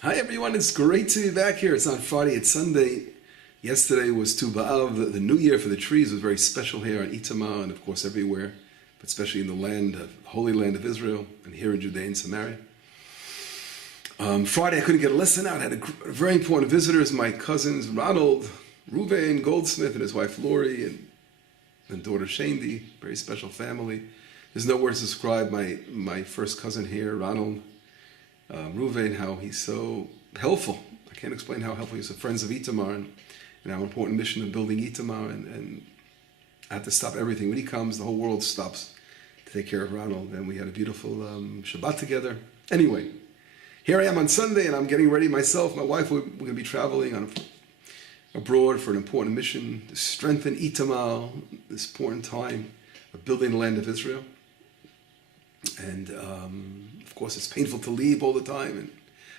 Hi everyone, it's great to be back here. It's not Friday, it's Sunday. Yesterday was Tu B'Av, the new year for the trees was very special here on Itamar and of course everywhere, but especially in the Holy Land of Israel and here in Judea and Samaria. Friday I couldn't get a lesson out. I had very important visitors, my cousins Ronald, Ruvain Goldsmith and his wife Lori and daughter Shandy, very special family. There's no words to describe my first cousin here, Ronald. Ruvain, how he's so helpful. I can't explain how helpful he is. Friends of Itamar and our important mission of building Itamar, and I had to stop everything. When he comes, the whole world stops to take care of Ronald, and we had a beautiful Shabbat together. Anyway, here I am on Sunday, and I'm getting ready myself. My wife, we're going to be traveling abroad for an important mission to strengthen Itamar, this important time of building the land of Israel. And of course, it's painful to leave all the time, and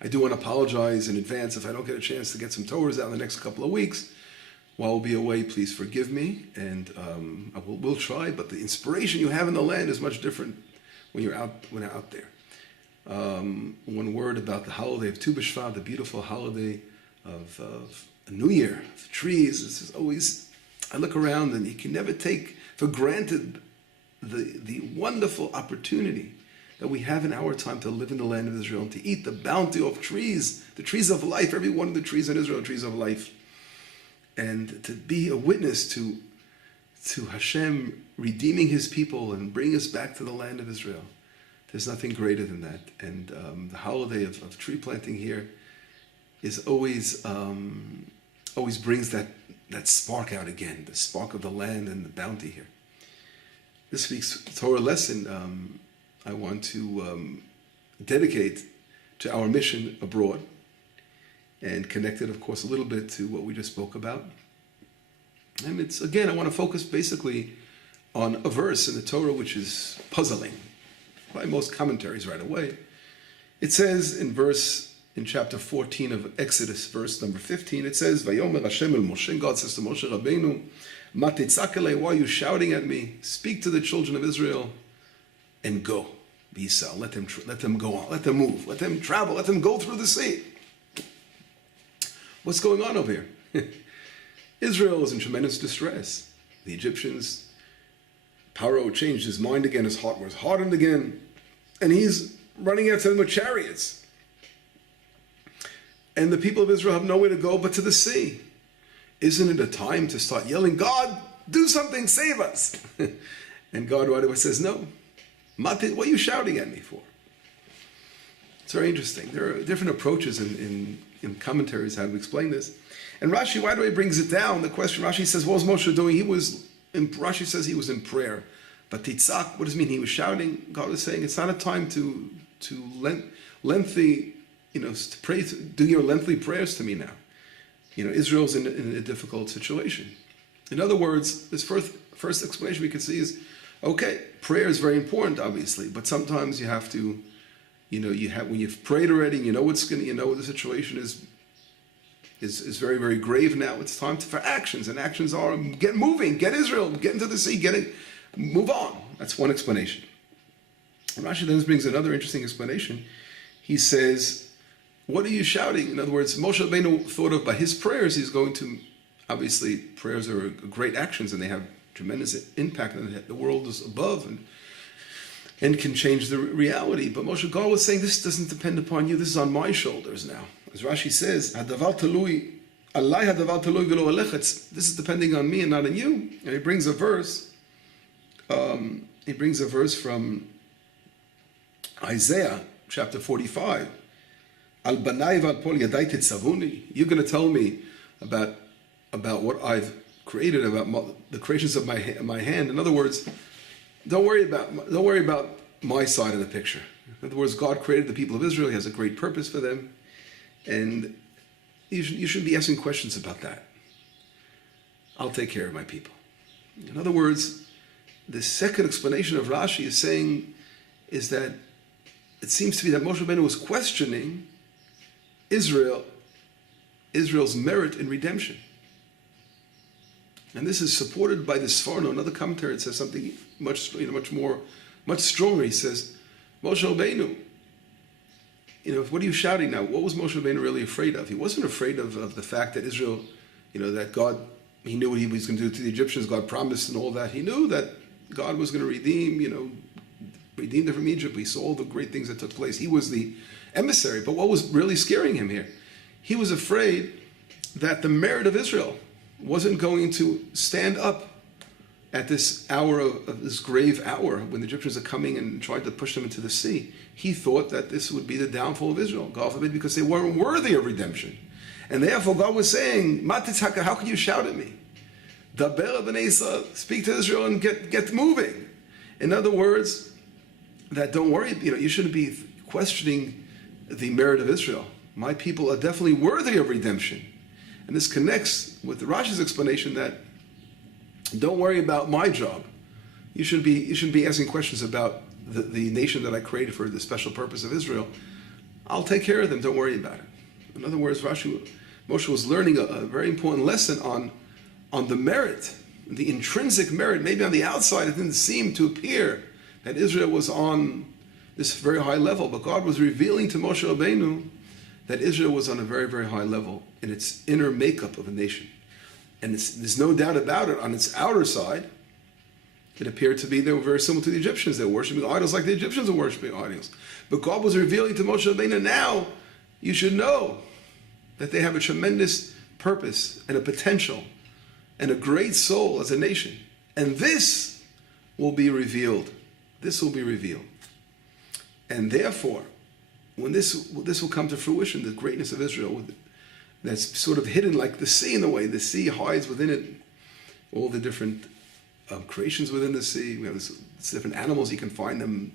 I do want to apologize in advance if I don't get a chance to get some Torahs out in the next couple of weeks. While we'll be away, please forgive me, and I will try. But the inspiration you have in the land is much different when you're out there. One word about the holiday of Tu B'Shvat, the beautiful holiday of a New Year, of trees. This is always, I look around and you can never take for granted the wonderful opportunity that we have in our time to live in the land of Israel and to eat the bounty of trees, the trees of life, every one of the trees in Israel, trees of life, and to be a witness to Hashem redeeming His people and bringing us back to the land of Israel. There's nothing greater than that. And the holiday of tree planting here is always brings that spark out again, the spark of the land and the bounty here. This week's Torah lesson I want to dedicate to our mission abroad and connect it, of course, a little bit to what we just spoke about. And it's, again, I want to focus basically on a verse in the Torah which is puzzling by most commentaries right away. It says in chapter 14 of Exodus, verse number 15, it says, Vayomer Hashem el Moshe, God says to Moshe Rabbeinu, Ma titzak elei, why are you shouting at me? Speak to the children of Israel and go. B'Yisrael, let them go on, let them move, let them travel, let them go through the sea. What's going on over here? Israel is in tremendous distress. The Egyptians, Paro changed his mind again, his heart was hardened again, and he's running after them with chariots. And the people of Israel have nowhere to go but to the sea. Isn't it a time to start yelling, God, do something, save us? And God right away says, no. What are you shouting at me for? It's very interesting. There are different approaches in commentaries how to explain this. And Rashi right away brings it down. The question, Rashi says, what was Moshe doing? Rashi says he was in prayer. But titzak, what does it mean? He was shouting. God was saying, it's not a time to lengthy, to pray, do your lengthy prayers to me now. Israel's in a difficult situation. In other words, this first explanation we could see is, okay, prayer is very important, obviously, but sometimes you have to, when you've prayed already, you know the situation is very, very grave now. It's time for actions, and actions are get moving, get Israel, get into the sea, move on. That's one explanation. And Rashi then brings another interesting explanation. He says, what are you shouting? In other words, Moshe Rabbeinu thought of by his prayers, he's going to, obviously, prayers are great actions and they have tremendous impact on the world is above and can change the reality. But Moshe, God was saying, this doesn't depend upon you, this is on my shoulders now. As Rashi says, Hadavar talui, alai hadavar talui v'lo alecha. This is depending on me and not on you. And he brings a verse from Isaiah chapter 45. Al banai v'al pol yadai tetzavuni. You're going to tell me about what I've created, about the creations of my hand. In other words, don't worry about my side of the picture. In other words, God created the people of Israel. He has a great purpose for them, and you shouldn't be asking questions about that. I'll take care of my people. In other words, the second explanation of Rashi is that it seems to be that Moshe Rabbeinu was questioning Israel's merit in redemption. And this is supported by the Sforno, another commentary. It says something much stronger. He says, Moshe Rabbeinu, what are you shouting now? What was Moshe Rabbeinu really afraid of? He wasn't afraid of the fact that Israel, that God, he knew what he was going to do to the Egyptians. God promised and all that. He knew that God was going to redeem them from Egypt. We saw all the great things that took place. He was the emissary. But what was really scaring him here? He was afraid that the merit of Israel wasn't going to stand up at this hour of this grave hour when the Egyptians are coming and trying to push them into the sea. He thought that this would be the downfall of Israel, God forbid, because they weren't worthy of redemption. And therefore God was saying, Matitzhaka, how can you shout at me? Daber b'nei Yisrael, speak to Israel and get moving. In other words, that don't worry, you shouldn't be questioning the merit of Israel. My people are definitely worthy of redemption. And this connects with Rashi's explanation that don't worry about my job. You shouldn't be asking questions about the nation that I created for the special purpose of Israel. I'll take care of them. Don't worry about it. In other words, Moshe was learning a very important lesson on the merit, the intrinsic merit. Maybe on the outside it didn't seem to appear that Israel was on this very high level, but God was revealing to Moshe Rabbeinu that Israel was on a very, very high level in its inner makeup of a nation. And there's no doubt about it, on its outer side, it appeared to be they were very similar to the Egyptians. They were worshiping idols like the Egyptians were worshiping idols. But God was revealing to Moshe Rabbeinu, now you should know that they have a tremendous purpose and a potential and a great soul as a nation. And this will be revealed. This will be revealed. And therefore, when this will come to fruition, the greatness of Israel, that's sort of hidden like the sea in a way. The sea hides within it all the different creations within the sea. We have these different animals. You can find them,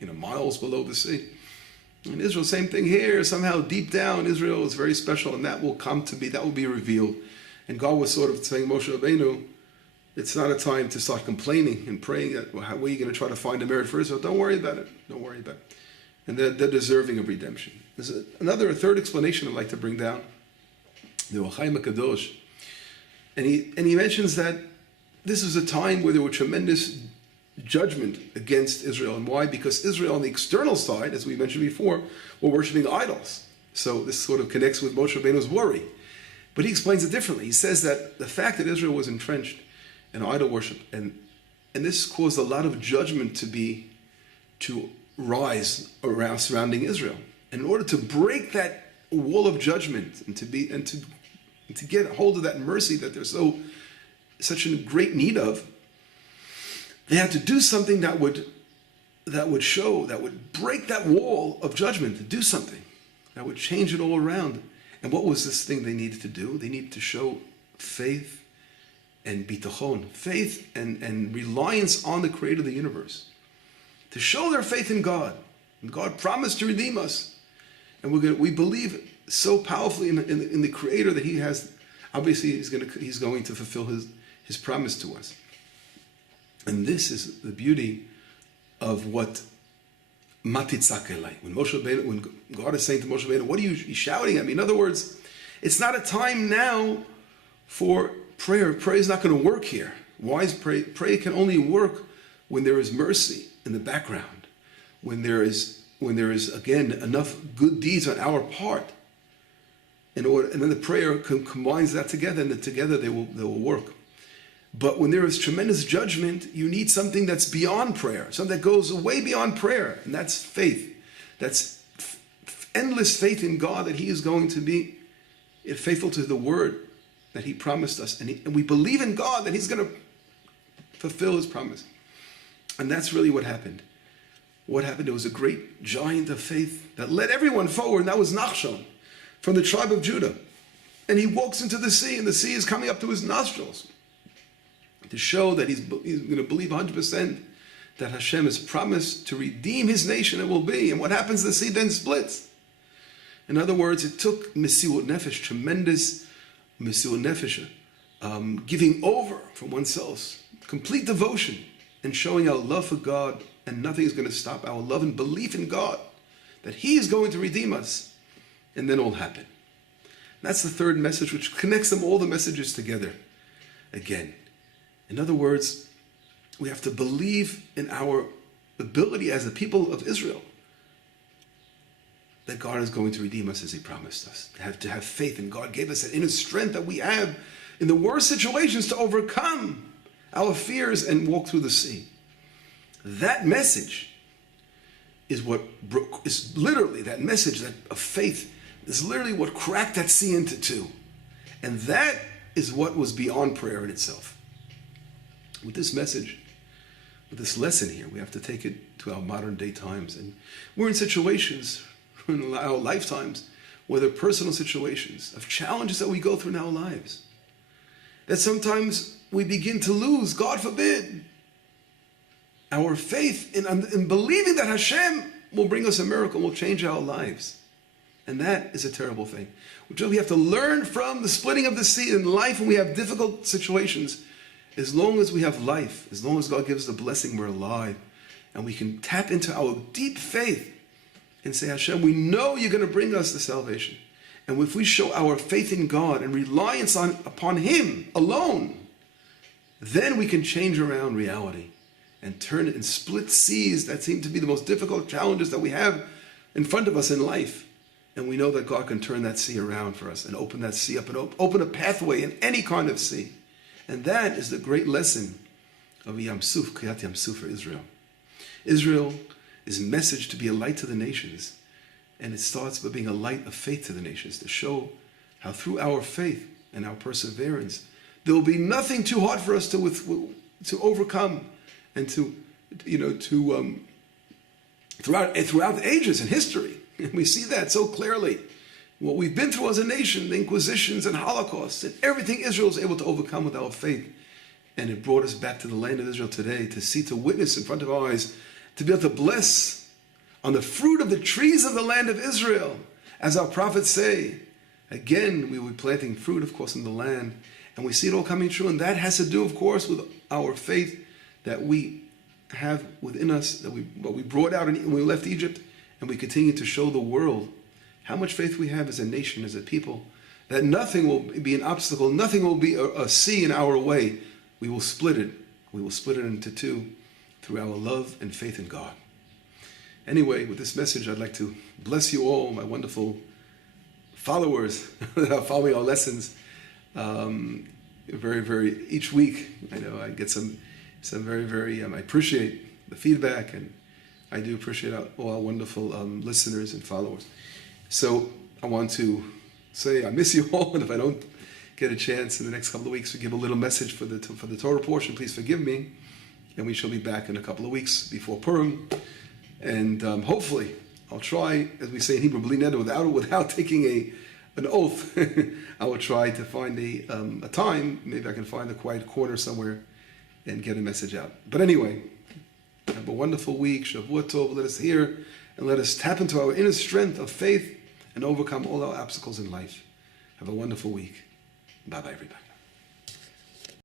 miles below the sea. In Israel, same thing here. Somehow deep down, Israel is very special, and that will be revealed. And God was sort of saying, Moshe Rabbeinu, it's not a time to start complaining and praying that, well, how are you going to try to find a merit for Israel? Don't worry about it. Don't worry about it. And they're deserving of redemption. There's a third explanation I'd like to bring down. The Chaim HaKadosh. And he mentions that this was a time where there were tremendous judgment against Israel. And why? Because Israel on the external side, as we mentioned before, were worshiping idols. So this sort of connects with Moshe Rabbeinu's worry. But he explains it differently. He says that the fact that Israel was entrenched in idol worship, and this caused a lot of judgment to rise around surrounding Israel. And in order to break that wall of judgment and to get hold of that mercy that they're such in great need of, they had to do something that would break that wall of judgment, to do something that would change it all around. And what was this thing they needed to do? They needed to show faith and bitachon, faith and reliance on the creator of the universe, to show their faith in God. And God promised to redeem us. And we believe so powerfully in the creator that he has, obviously he's going to fulfill his promise to us. And this is the beauty of what Matitzakelai. When God is saying to Moshe Rabbeinu, what are you shouting at me? In other words, it's not a time now for prayer. Prayer is not going to work here. Why is prayer? Prayer can only work when there is mercy in the background, when there is again enough good deeds on our part, and then the prayer combines that together, and then together they will work. But when there is tremendous judgment, you need something that's beyond prayer, something that goes way beyond prayer, and that's faith. That's endless faith in God that He is going to be faithful to the word that He promised us, and we believe in God that He's going to fulfill His promise. And that's really what happened. What happened? There was a great giant of faith that led everyone forward, and that was Nachshon from the tribe of Judah. And he walks into the sea, and the sea is coming up to his nostrils, to show that he's going to believe 100% that Hashem has promised to redeem his nation. It will be. And what happens? The sea then splits. In other words, it took Mesiut Nefesh, tremendous Mesiut Nefesh, giving over from oneself, complete devotion, and showing our love for God, and nothing is going to stop our love and belief in God, that He is going to redeem us, and then it will happen. That's the third message, which connects them all the messages together again. In other words, we have to believe in our ability as the people of Israel that God is going to redeem us as he promised us. To have faith in God gave us that inner strength that we have in the worst situations to overcome our fears and walk through the sea. That message is literally that message of faith is literally what cracked that sea into two. And that is what was beyond prayer in itself. With this message, with this lesson here, we have to take it to our modern day times. And we're in situations in our lifetimes, whether personal situations of challenges that we go through in our lives, that sometimes we begin to lose, God forbid, our faith in believing that Hashem will bring us a miracle, will change our lives. And that is a terrible thing. We have to learn from the splitting of the sea in life when we have difficult situations. As long as we have life, as long as God gives the blessing, we're alive. And we can tap into our deep faith and say, Hashem, we know you're going to bring us to salvation. And if we show our faith in God and reliance upon Him alone, then we can change around reality and turn it and split seas that seem to be the most difficult challenges that we have in front of us in life. And we know that God can turn that sea around for us and open that sea up and open a pathway in any kind of sea. And that is the great lesson of Yam Suf, Kriyat Yam Suf for Israel. Israel is messaged to be a light to the nations. And it starts by being a light of faith to the nations, to show how through our faith and our perseverance, there will be nothing too hard for us to overcome and throughout the ages in history. And we see that so clearly. What we've been through as a nation, the Inquisitions and Holocausts, and everything Israel was able to overcome with our faith. And it brought us back to the land of Israel today, to witness in front of our eyes, to be able to bless on the fruit of the trees of the land of Israel. As our prophets say, again, we will be planting fruit, of course, in the land. And we see it all coming true. And that has to do, of course, with our faith that we have within us, that we brought out when we left Egypt. And we continue to show the world how much faith we have as a nation, as a people, that nothing will be an obstacle, nothing will be a sea in our way. We will split it. We will split it into two through our love and faith in God. Anyway, with this message, I'd like to bless you all, my wonderful followers that are following our lessons. Each week, I know I get some very, I appreciate the feedback, and I do appreciate all our wonderful listeners and followers. So I want to say I miss you all, and if I don't get a chance in the next couple of weeks to give a little message for the Torah portion, please forgive me. And we shall be back in a couple of weeks before Purim. And hopefully, I'll try, as we say in Hebrew, bli neder, without taking an oath. I will try to find a time. Maybe I can find a quiet corner somewhere and get a message out. But anyway, have a wonderful week. Shavua Tov. Let us hear and let us tap into our inner strength of faith and overcome all our obstacles in life. Have a wonderful week. Bye-bye, everybody.